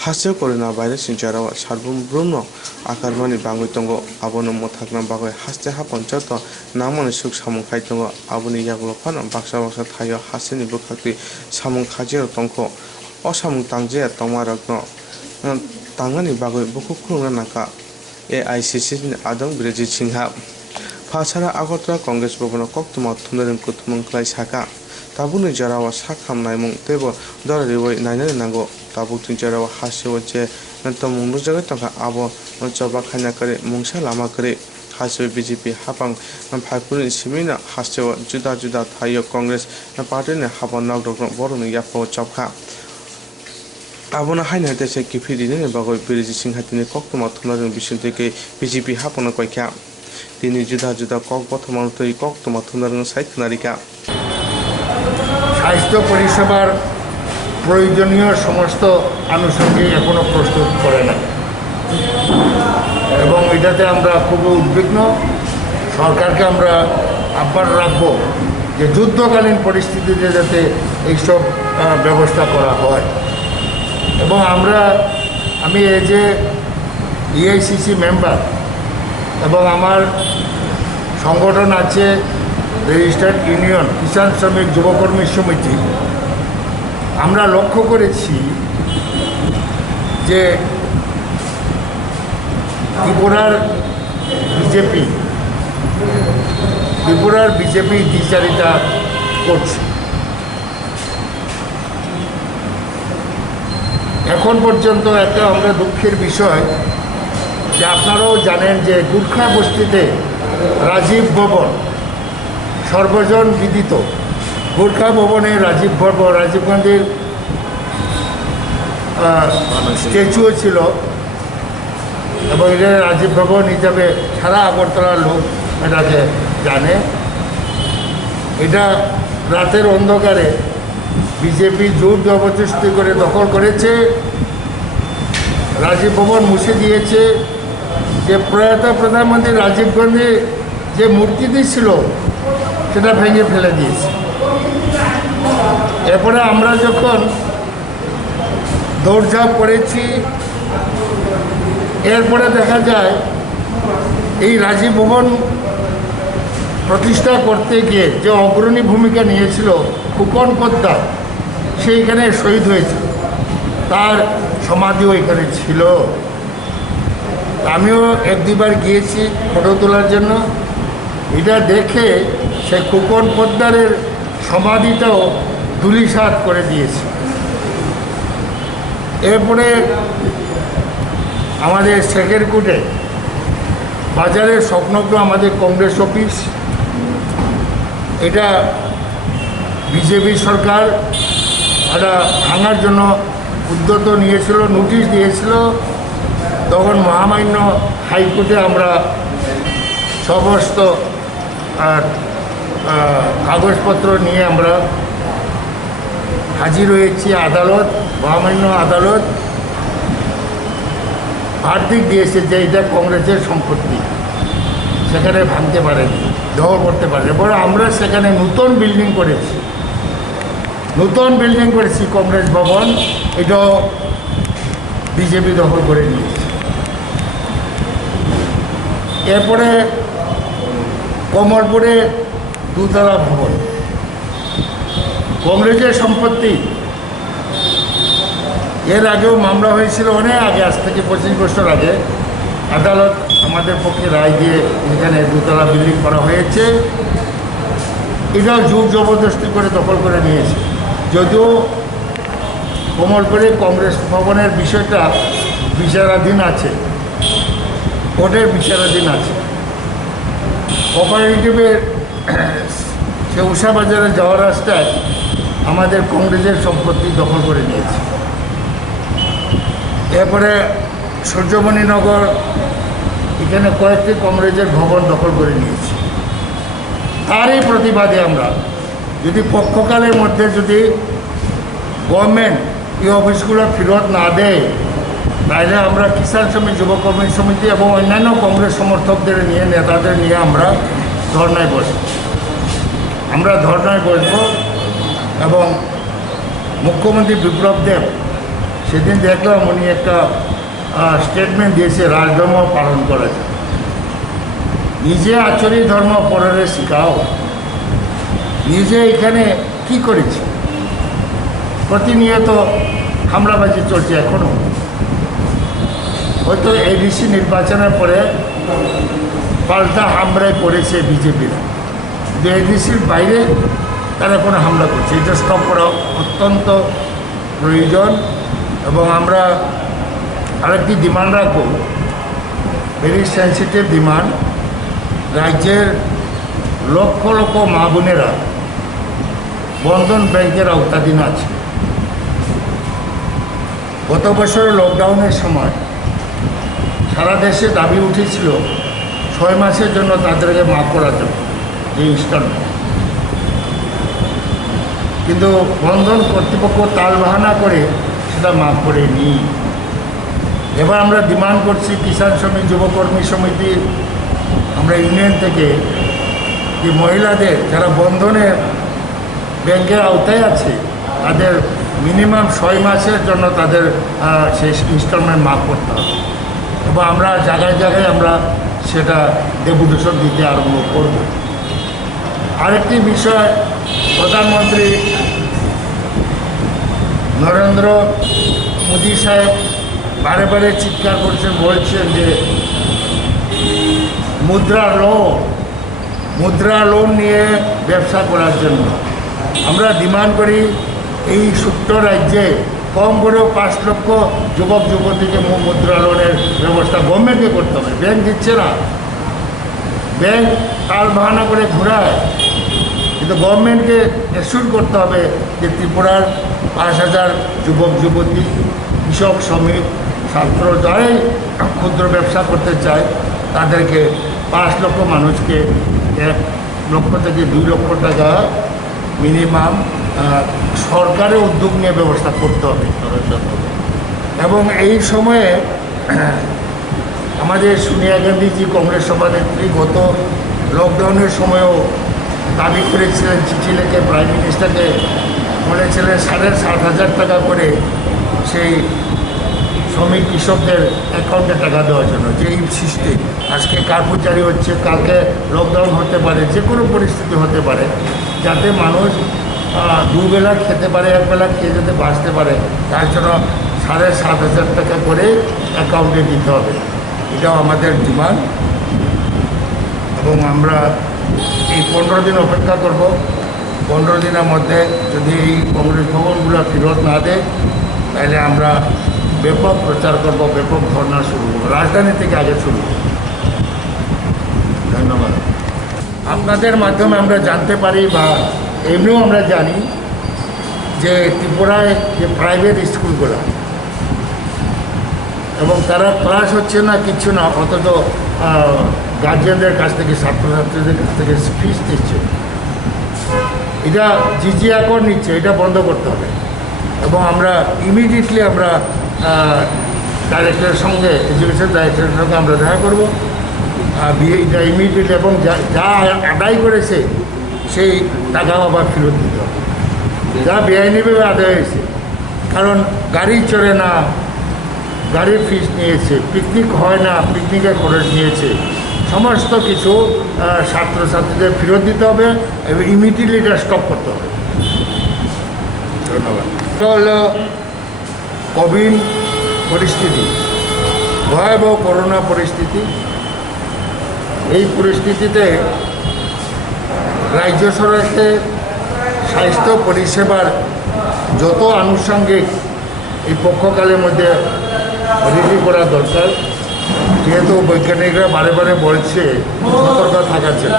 हासिल करना बायरे सिंचाराव सार्वभौम आकारमानि बांगै दंग आबोनो मोथाकना बागै हास्ते हा पन्चायत नामनि सुख सामुं खाय दंग आबोनि यागलफान बाक्सा बाक्सा थायो हासिनि बुखाक्ति सामुं खाजिर तंखो असामुं तांजे तंमारकनो तांगानि बागै बुखु खुंना नाका AICC नि आदं ब्रिजित सिंहा फासारा आगरतला कांग्रेस भवन कक्तमा थुनरिं कुथुमं क्लाय साका ताबुनि जरावा साखाम नायमुं तेबो दररिवै नायनानै नांगौ ताबुक तिनजाराव हासिव जे तमुंनु जगै तंका आबो चबा खाना करे मुंसा लामा करे हासिव BJP हापां फाइपुनि सिमिना हासिव जुदा जुदा थायो कांग्रेस पार्टीनि हाबा नागदक बरनि याफो चबखा आबोना हायना देसे किफिदिनि बागै बिरजि सिंहातिनि कक्तमा थुनरिं बिसुन्तिके BJP हापना कयखा তিনি जुदा जुदा কক বর্তমান তৈরি কক তোমার থুনারং সাইট নারিকা স্বাস্থ্য পরিষেবার প্রয়োজনীয় সমস্ত আনুষঙ্গিক এখনো প্রস্তুত করে না এবং এটাতে আমরা খুবই উদ্বিগ্ন। সরকারকে আমরা আহ্বান রাখব যে যুদ্ধকালীন পরিস্থিতিতে যাতে এইসব ব্যবস্থা করা হয় এবং আমি এই যে AICC মেম্বার এবং আমার সংগঠন আছে রেজিস্টার্ড ইউনিয়ন কিষাণ শ্রমিক যুবকর্মী সমিতি। আমরা লক্ষ্য করেছি যে ত্রিপুরার বিজেপি দ্বিচারিতা করছে। এখন পর্যন্ত একটা আমরা দুঃখের বিষয় যে আপনারাও জানেন যে গুর্খা বস্তিতে রাজীব ভবন সর্বজন বিদিত গুর্খা ভবনে রাজীব গান্ধীর স্ট্যাচুও ছিল এবং এটা রাজীব ভবন হিসাবে সারা আগরতলার লোক এটাকে জানে। এটা রাতের অন্ধকারে বিজেপি জোর জবরদস্তি করে দখল করেছে, রাজীব ভবন মুছে দিয়েছে। যে প্রয়াত প্রধানমন্ত্রী রাজীব গান্ধী যে মূর্তিটি ছিল সেটা ভেঙে ফেলে দিয়েছে। এরপরে আমরা যখন দৌড়ঝাঁপ করেছি এরপরে দেখা যায় এই রাজীব ভবন প্রতিষ্ঠা করতে গিয়ে যে অগ্রণী ভূমিকা নিয়েছিল খোকন পোদ্দার সেইখানে শহীদ হয়েছে, তার সমাধিও এখানে ছিল। আমিও এক দুবার গিয়েছি ফটো তোলার জন্য। এটা দেখে সে খোকন পোদ্দারের সমাধিটাও ধূলিসাৎ করে দিয়েছে। এরপরে আমাদের সেকেরকুটে বাজারের স্বপ্নগ্র আমাদের কংগ্রেস অফিস, এটা বিজেপি সরকার এটা ভাঙার জন্য উদ্যত নিয়েছিল, নোটিশ দিয়েছিল। তখন মহামান্য হাইকোর্টে আমরা সমস্ত কাগজপত্র নিয়ে আমরা হাজির হয়েছি আদালত। মহামান্য আদালত ভার্ডিক্ট দিয়েছে যে এটা কংগ্রেসের সম্পত্তি, সেখানে ভাঙতে পারেনি, দখল করতে পারেনি। এরপরে আমরা সেখানে নতুন বিল্ডিং করেছি কংগ্রেস ভবন, এটাও বিজেপি দখল করে নিয়েছে। এরপরে কমলপুরে দুতলা ভবন কংগ্রেসের সম্পত্তি। এর আগেও মামলা হয়েছিল অনেক আগে, আজ থেকে 25 বছর আগে। আদালত আমাদের পক্ষে রায় দিয়ে এখানে দুতলা বিল্ডিং করা হয়েছে। এটাও জোর জবরদস্তি করে দখল করে নিয়েছে। যদিও কমলপুরে কংগ্রেস ভবনের বিষয়টা বিচারাধীন আছে, কোর্টের বিচারাধীন আছে। কোঅপারেটিভের সে উষা বাজারে যাওয়ার রাস্তায় আমাদের কংগ্রেসের সম্পত্তি দখল করে নিয়েছে। এরপরে সূর্যমণিনগর এখানে কয়েকটি কংগ্রেসের ভবন দখল করে নিয়েছে। তারই প্রতিবাদে আমরা যদি পক্ষকালের মধ্যে যদি গভর্নমেন্ট এই অফিসগুলো ফেরত না দেয়, তাহলে আমরা কিষাণ শ্রমিক যুবকর্মী সমিতি এবং অন্যান্য কংগ্রেস সমর্থকদের নিয়ে নেতাদের নিয়ে আমরা ধর্নায় বসব। এবং মুখ্যমন্ত্রী বিপ্লব দেব সেদিন দেখলাম উনি একটা স্টেটমেন্ট দিয়েছে রাজধর্ম পালন করা যায়। নিজে আচরিত ধর্ম পরের শিখাও। নিজে এখানে কি করেছে? প্রতিনিয়ত হামলাবাজি চলছে এখনও। হয়তো এডিসি নির্বাচনের পরে পাল্টা হামলায় পড়েছে বিজেপিরা, কিন্তু এডিসির বাইরে তারা কোনো হামলা করছে। এটা স্টপ করা অত্যন্ত প্রয়োজন। এবং আমরা আরেকটি ডিমান্ড রাখবো, ভেরি সেন্সিটিভ ডিমান্ড। রাজ্যের লক্ষ লক্ষ মা বোনেরা বন্ধন ব্যাংকের আওতাধীন আছে। গত বছর লকডাউনের সময় সারা দেশে দাবি উঠেছিল 6 মাসের জন্য তাদেরকে মাফ করা যাবে যে ইনস্টলমেন্ট, কিন্তু বন্ধন কর্তৃপক্ষ তালবাহানা করে সেটা মাফ করেনি। এবার আমরা ডিমান্ড করছি কিষাণ সমিতি, যুবকর্মী সমিতি, আমরা ইউনিয়ন থেকে, যে মহিলাদের যারা বন্ধনের ব্যাংকের আওতায় আছে তাদের মিনিমাম 6 মাসের জন্য তাদের সেই ইনস্টলমেন্ট মাফ করতে হবে। এবং আমরা জায়গায় জায়গায় আমরা সেটা ডেপুটেশন দিতে আরম্ভ করব। আরেকটি বিষয়, প্রধানমন্ত্রী নরেন্দ্র মোদী সাহেব বারে বারে চিৎকার করছেন, বলছেন যে মুদ্রা লোন নিয়ে ব্যবসা করার জন্য। আমরা ডিমান্ড করি এই ছোট্ট রাজ্যে কম করেও 5 লক্ষ যুবক যুবতীকে মুদ্রা লোনের ব্যবস্থা গভর্নমেন্টকে করতে হবে। ব্যাংক দিচ্ছে না, ব্যাংক তাল বাহানা করে ঘোরায়, কিন্তু গভর্নমেন্টকে এসিওর করতে হবে যে ত্রিপুরার 5,000 যুবক যুবতী, কৃষক, শ্রমিক, ছাত্র যারাই ক্ষুদ্র ব্যবসা করতে চায় তাদেরকে 5 লক্ষ মানুষকে 1 লক্ষ থেকে 2 লক্ষ টাকা মিনিমাম সরকারের উদ্যোগ নিয়ে ব্যবস্থা করতে হবে। এবং এই সময়ে আমাদের সোনিয়া গান্ধীজি, কংগ্রেস সভানেত্রী, গত লকডাউনের সময়ও দাবি করেছিলেন, চিঠি লিখে প্রাইম মিনিস্টারকে বলেছিলেন 7,500 টাকা করে সেই শ্রমিক কৃষকদের অ্যাকাউন্টে টাকা দেওয়ার জন্য। যে এই সিস্টেম আজকে কার্ফু জারি হচ্ছে, কালকে লকডাউন হতে পারে, যে কোনো পরিস্থিতি হতে পারে, যাতে মানুষ দুবেলা খেতে পারে, একবেলা খেয়ে যেতে বাঁচতে পারে, তার জন্য 7,500 টাকা করে অ্যাকাউন্টে দিতে হবে। এটাও আমাদের ডিমান্ড। এবং আমরা এই 15 দিন অপেক্ষা করব। 15 দিনের মধ্যে যদি এই কংগ্রেস ভবনগুলো ফেরত না দেয় তাহলে আমরা ব্যাপক প্রচার করব, ব্যাপক ধর্ণা শুরু করব, রাজধানী থেকে আগে শুরু করব। ধন্যবাদ। আপনাদের মাধ্যমে আমরা জানতে পারি বা এমনিও আমরা জানি যে ত্রিপুরায় যে প্রাইভেট স্কুলগুলো এবং তারা ক্লাস হচ্ছে না, কিচ্ছু না, অথচ গার্জিয়ানদের কাছ থেকে, ছাত্রছাত্রীদের কাছ থেকে ফিস নিচ্ছে, এটা জিজিয়া কর নিচ্ছে, এটা বন্ধ করতে হবে। এবং আমরা ইমিডিয়েটলি আমরা ডাইরেক্টরের সঙ্গে, এডুকেশন ডাইরেক্টরের সঙ্গে আমরা দেখা করবো, এটা ইমিডিয়েটলি, এবং যা আদায় করেছে সেই টাকাও আবার ফেরত দিতে হবে, যা বেআইনিভাবে আদায় হয়েছে। কারণ গাড়ি চড়ে না, গাড়ির ফিস নিয়েছে, পিকনিক হয় না, পিকনিকের খরচ নিয়েছে, সমস্ত কিছু ছাত্রছাত্রীদের ফেরত দিতে হবে এবং ইমিডিয়েটলি এটা স্টপ করতে হবে। ধন্যবাদ। এটা হলো কোভিড পরিস্থিতি, ভয়াবহ করোনা পরিস্থিতি। এই পরিস্থিতিতে রাজ্য সরকারকে স্বাস্থ্য পরিষেবার যত আনুষঙ্গিক এই পক্ষকালের মধ্যে রেডি করা দরকার। যেহেতু বৈজ্ঞানিকরা বারে বারে বলছে সতর্ক থাকার জন্য।